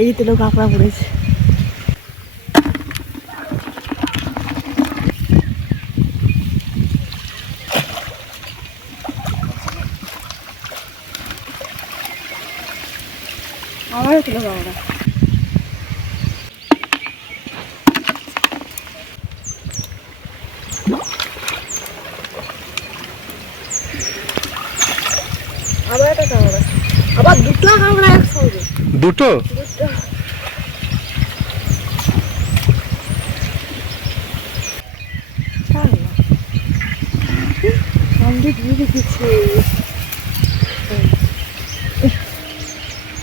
এই তেলো কাঁকড়া পড়েছে। আমারও তেলো কাঁকড়া। আবার একটা কাঁকড়া, আবার দুটো কাঁকড়া একসঙ্গে। দুটো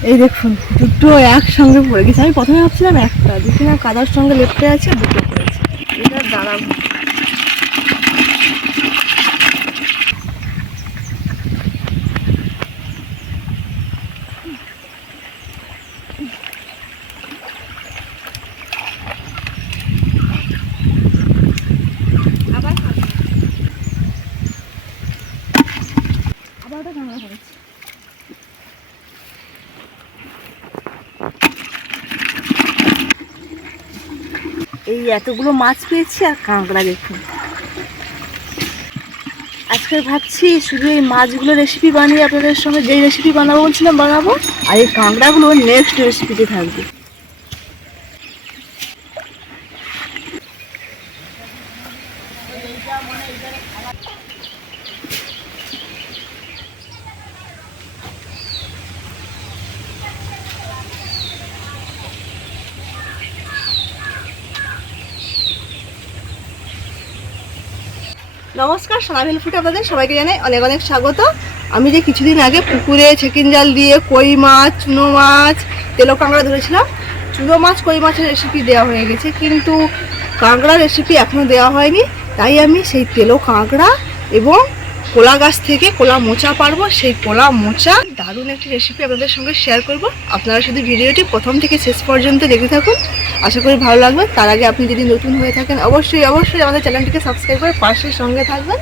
এই দেখুন দুটো একসঙ্গে পড়ে গেছে। আমি প্রথমে ভাবছিলাম একটা, দেখি না কাদার সঙ্গে লেপটে আছে, দুটো পড়েছে। এটা দাঁড়াবো। আবার ওটা কাঁকড়া পড়েছে। এই এতগুলো মাছ পেয়েছি আর কাঁকড়া দেখুন। আজকে ভাবছি শুধু এই মাছগুলো রেসিপি বানিয়ে আপনাদের সঙ্গে যেই রেসিপি বানাবো বলছিলাম বানাবো, আর এই কাঁকড়াগুলো নেক্সট রেসিপিতে থাকবে। নমস্কার, সোনা ভিলফুডে আপনাদের সবাইকে জানাই অনেক অনেক স্বাগত। আমি যে কিছুদিন আগে পুকুরে ছেকিন জাল দিয়ে কই মাছ, চুনো মাছ, তেলো কাঁকড়া ধরেছিলাম, চুনো মাছ কই মাছের রেসিপি দেওয়া হয়ে গেছে, কিন্তু কাঁকড়ার রেসিপি এখনও দেওয়া হয়নি। তাই আমি সেই তেলো কাঁকড়া এবং কোলা গাছ থেকে কোলা মোচা পারবো, সেই কোলা মোচা দারুণ একটি রেসিপি আপনাদের সঙ্গে শেয়ার করব। আপনারা শুধু ভিডিওটি প্রথম থেকে শেষ পর্যন্ত দেখতে থাকুন, আশা করি ভালো লাগবে। তার আগে আপনি যদি নতুন হয়ে থাকেন অবশ্যই আমাদের চ্যানেলটিকে সাবস্ক্রাইব করে পাশের সঙ্গে থাকবেন।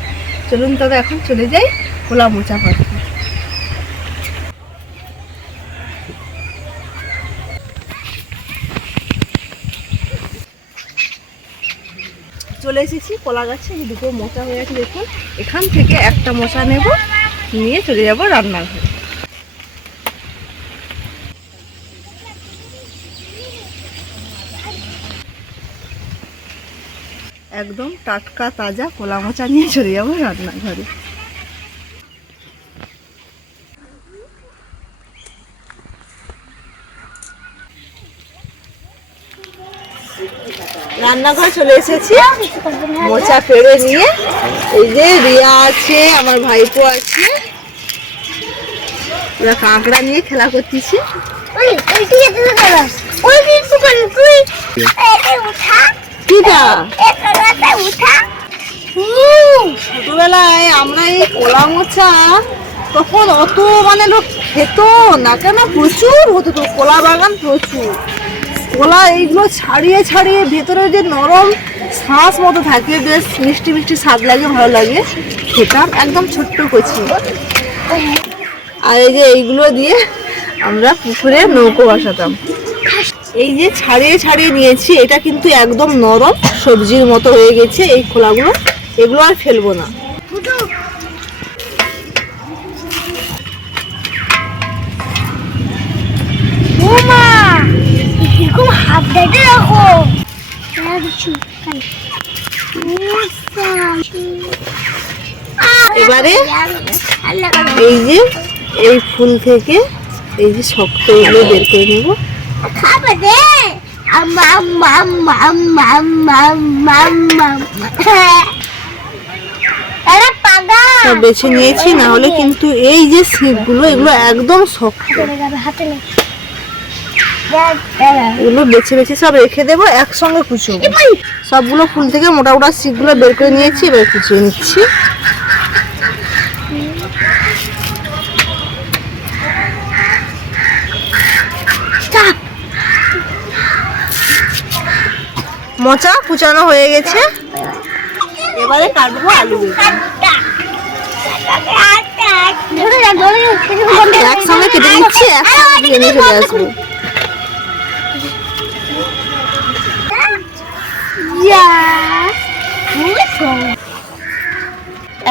চলুন তবে এখন চলে যাই কোলা মোচা পাড়তে। চলে এসেছি কলা গাছে, এই দুটো মোচা হয়ে আছে দেখুন। এখান থেকে একটা মোচা নেব, নিয়ে চলে যাব রান্নাঘরে। একদম টাটকা তাজা কলা মোচা নিয়ে চলে যাবো রান্নাঘরে। রান্নাঘর চলে এসেছি, মোচা পেড়ে নিয়ে। এই যে রিয়া আছে, আমার ভাইপো আছে, ওরা কাঁকড়া নিয়ে খেলা করতেছি। ছোটবেলায় আমরা এই কলা মোচা তখন অত লোক খেত না, কেন প্রচুর হতো তো, কলা বাগান প্রচুর। কলা এইগুলো ছাড়িয়ে ছাড়িয়ে ভেতরে যে নরম শ্বাস মতো থাকে, বেশ মিষ্টি মিষ্টি স্বাদ লাগে, ভালো লাগে, খেতাম একদম ছোট্ট কচি। আর এই যে এইগুলো দিয়ে আমরা পুকুরে নৌকো বসাতাম। এই যে ছাড়িয়ে ছাড়িয়ে নিয়েছি, এটা কিন্তু একদম নরম সবজির মতো হয়ে গেছে এই খোলাগুলো, এগুলো আর ফেলবো না। এবারে এই যে এই ফুল থেকে এই যে শক্ত এগুলো বের করে নেব। সব বেছে নিয়েছি, না হলে কিন্তু এই যে ছিপগুলো এগুলো একদম শক্ত, এগুলো বেছে বেছে সব রেখে দেবো, একসঙ্গে কুচোবো। সবগুলো ফুল থেকে মোটা মোটা ছিপগুলো বের করে নিয়েছি, এবার কুচিয়ে নিচ্ছি। মোচা কুচানো হয়ে গেছে, এবারে কাটবো আলু। একসঙ্গে কেটে নিচ্ছি, একসঙ্গে নিয়ে চলে আসবো।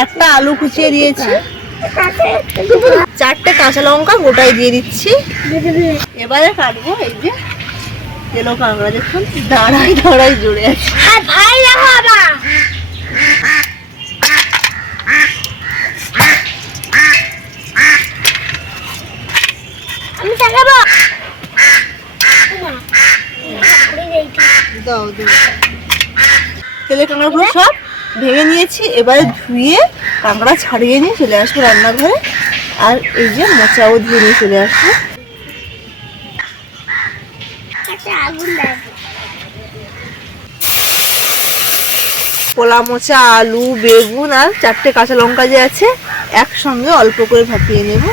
একটা আলু কুচিয়ে দিয়েছি, 4টে কাঁচা লঙ্কা গোটায় দিয়ে দিচ্ছি। এবারে কাটবো এই যে তেলো কাঁকড়া, দেখুন দাঁড়াই দাঁড়াই জুড়ে আছে। তেলের কাঁকড়াগুলো সব ভেঙে নিয়েছি। এবারে ধুয়ে কাঁকড়া ছাড়িয়ে নিয়ে চলে আসবো রান্নাঘরে। আর এই যে মোচাও ধুয়ে নিয়ে চলে আসবো। কলা মোচা, আলু, বেগুন আর 4টে কাঁচা লঙ্কা যে আছে একসঙ্গে অল্প করে ভাপিয়ে নেব।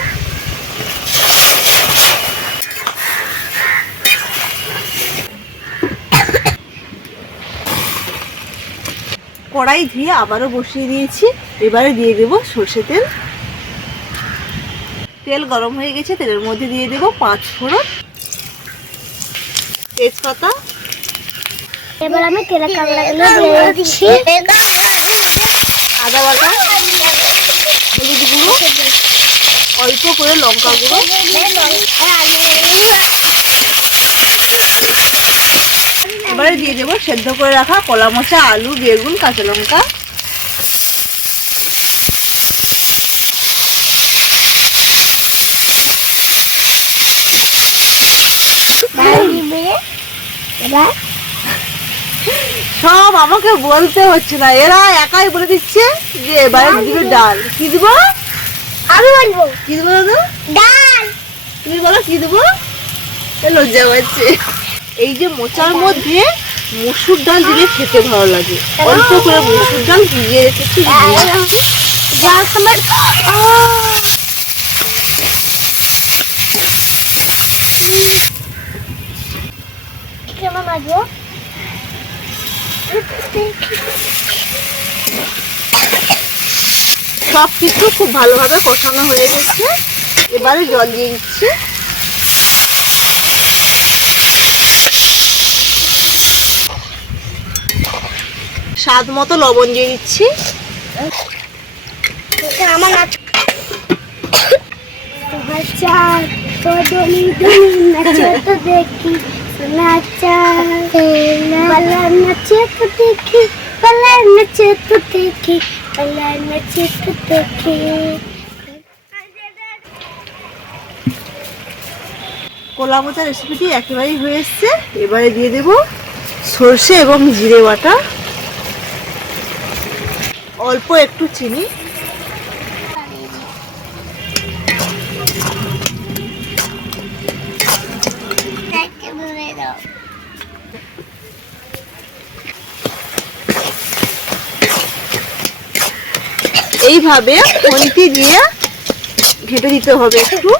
কড়াই ধুয়ে আবারও বসিয়ে দিয়েছি। এবারে দিয়ে দেব সর্ষে তেল। তেল গরম হয়ে গেছে, তেলের মধ্যে দিয়ে দেব 5 ফোড়ন, তেজপাতা। এবার আমি তেলের কাঁকড়াগুলো দিয়ে দিচ্ছি। আদা বাটা, হলুদ গুঁড়ো, অল্প করে লঙ্কা গুঁড়ো। এবারে দিয়ে দেবো সেদ্ধ করে রাখা কলা মোচা, আলু, বেগুন, কাঁচা লঙ্কা। সব আমাকে বলতে হচ্ছে না, এরা একাই বলে দিচ্ছে যে এবারে দিবে ডাল। কি দিব? আমি বলবো কি দিব দাদা? ডাল। তুমি বলো কি দেবো? লজ্জা পাচ্ছে। এই যে মোচার মধ্যে মসুর ডাল দিলে খেতে ভালো লাগে। অল্প করে মসুর ডাল ভিজিয়ে রেখেছি। কেমন লাগবে? সব কিছু খুব ভালোভাবে কষানো হয়ে গেছে। এবারে জল দিয়ে দিচ্ছি। স্বাদ মতো লবণ দিয়ে দিচ্ছি। আমার নাচে তো দেখি নাচা নাচে তো দেখি, নাচে তো দেখি, নাচে তো দেখি। কলা মোচা রেসিপিটি একেবারেই হয়ে এসছে। এবারে দিয়ে দেব সর্ষে এবং জিরে বাটা, অল্প একটু চিনি, এইভাবে খুন্তি দিয়ে ঘেঁটে দিতে হবে একটু।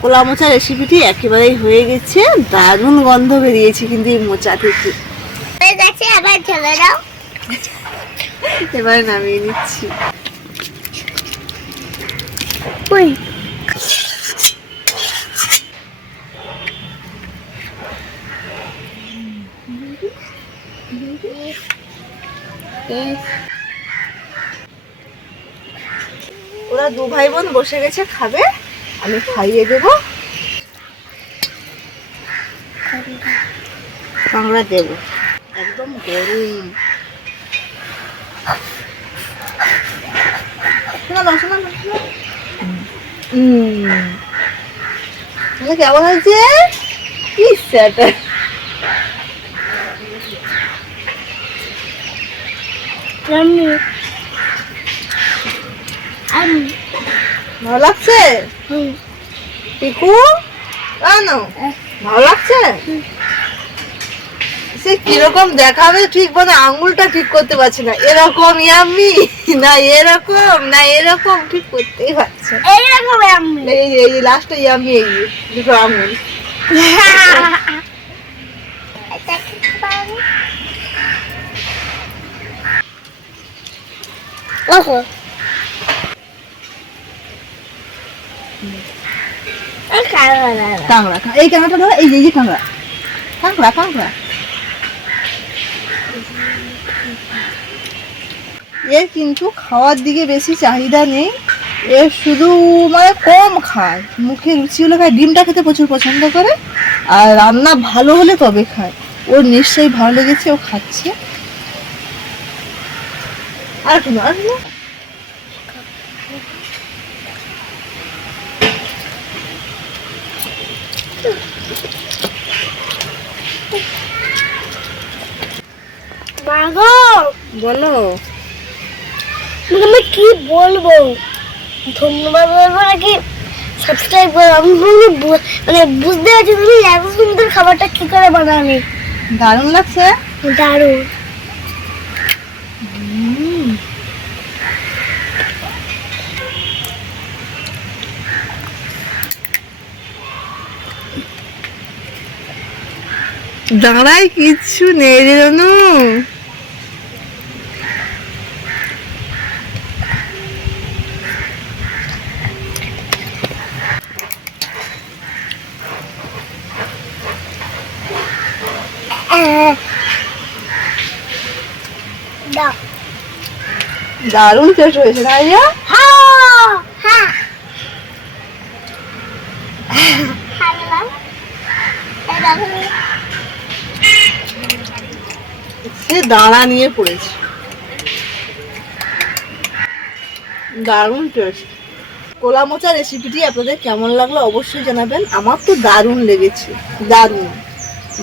কলা মোচা রেসিপিটি একেবারেই হয়ে গেছে। দারুণ গন্ধ বেরিয়েছে কিন্তু এই মোচা থেকে। আবার ঢেলে দাও। এবারে নামিয়ে নিচ্ছি। ওরা 2 ভাই বোন বসে গেছে খাবে, আমি খাইয়ে দেবো। কাঁকড়া দেব একদম গরম। কেমন হয়েছে? ভালো লাগছে? পিকু ভালো লাগছে? সে কিরকম দেখাবে ঠিক মানে আঙুলটা ঠিক করতে পারছে না। এরকম ইয়াম্মি না এরকম না এরকম ঠিক করতেই পারছে। এইরকম ইয়াম্মি। এই যে লাস্টে ইয়াম্মি, এই দুটো আঙুল। ওহো কাঁকড়া, এই কাঁকড়াটা ধরো, এই যে কাঁকড়া কাঁকড়া কাঁকড়া এর কিন্তু খাওয়ার দিকে বেশি চাহিদা নেই, এর শুধু মানে কম খায়, মুখে রুচি হলে খায়, ডিমটা খেতে প্রচুর পছন্দ করে, আর রান্না ভালো হলে তবে খায়। ওর নিশ্চয়ই ভালো লেগেছে, ও খাচ্ছে। আর কি আর কি? মাগো বলো। আমি কি বলবো, ধন্যবাদ বলবো নাকি সাবস্ক্রাইব করো। আমি মানে বুঝতে পারছি তুমি এত সুন্দর খাবারটা কি করে বানালে। দারুণ লাগছে। দারুণ। দাঁড়াই কিচ্ছু নেই রে রনু। দারুণ টেস্ট হয়েছে না ভাইয়া? সে দাঁড়া নিয়ে পড়েছে। দারুণ টেস্ট। কোলা মোচা রেসিপিটি আপনাদের কেমন লাগলো অবশ্যই জানাবেন। আমার তো দারুণ লেগেছে, দারুণ।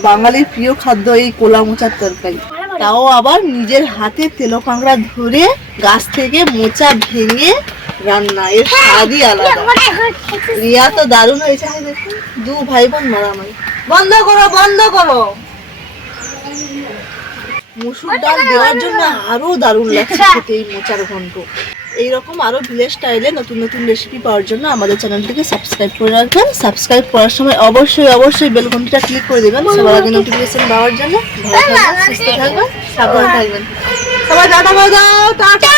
বাঙালির প্রিয় খাদ্য এই কোলা মোচার তরকারি, তাও আবার নিজের হাতে তেলো কাঁকড়া ধরে গাছ থেকে মোচা ভেঙে রান্না, এর স্বাদই আলাদা। রিয়া তো দারুণ হয়েছে। দেখুন দু ভাই বোন মারামারি। বন্ধ করো বন্ধ করো। মুসুর ডাল দেওয়ার জন্য আরো দারুণ লাগছে খেতে এই মোচার ঘন্ট। এইরকম আরো ভিলেজ স্টাইলে নতুন নতুন রেসিপি পাওয়ার জন্য আমাদের চ্যানেলটিকে সাবস্ক্রাইব করে রাখবেন। সাবস্ক্রাইব করার সময় অবশ্যই অবশ্যই বেল ঘন্টিটা ক্লিক করে দেবেন সবার আগে নোটিফিকেশন পাওয়ার জন্য। ভালো থাকবেন, সুস্থ থাকবেন, সাবধানে থাকবেন। সবাই টাটা করে দাও, টাটা।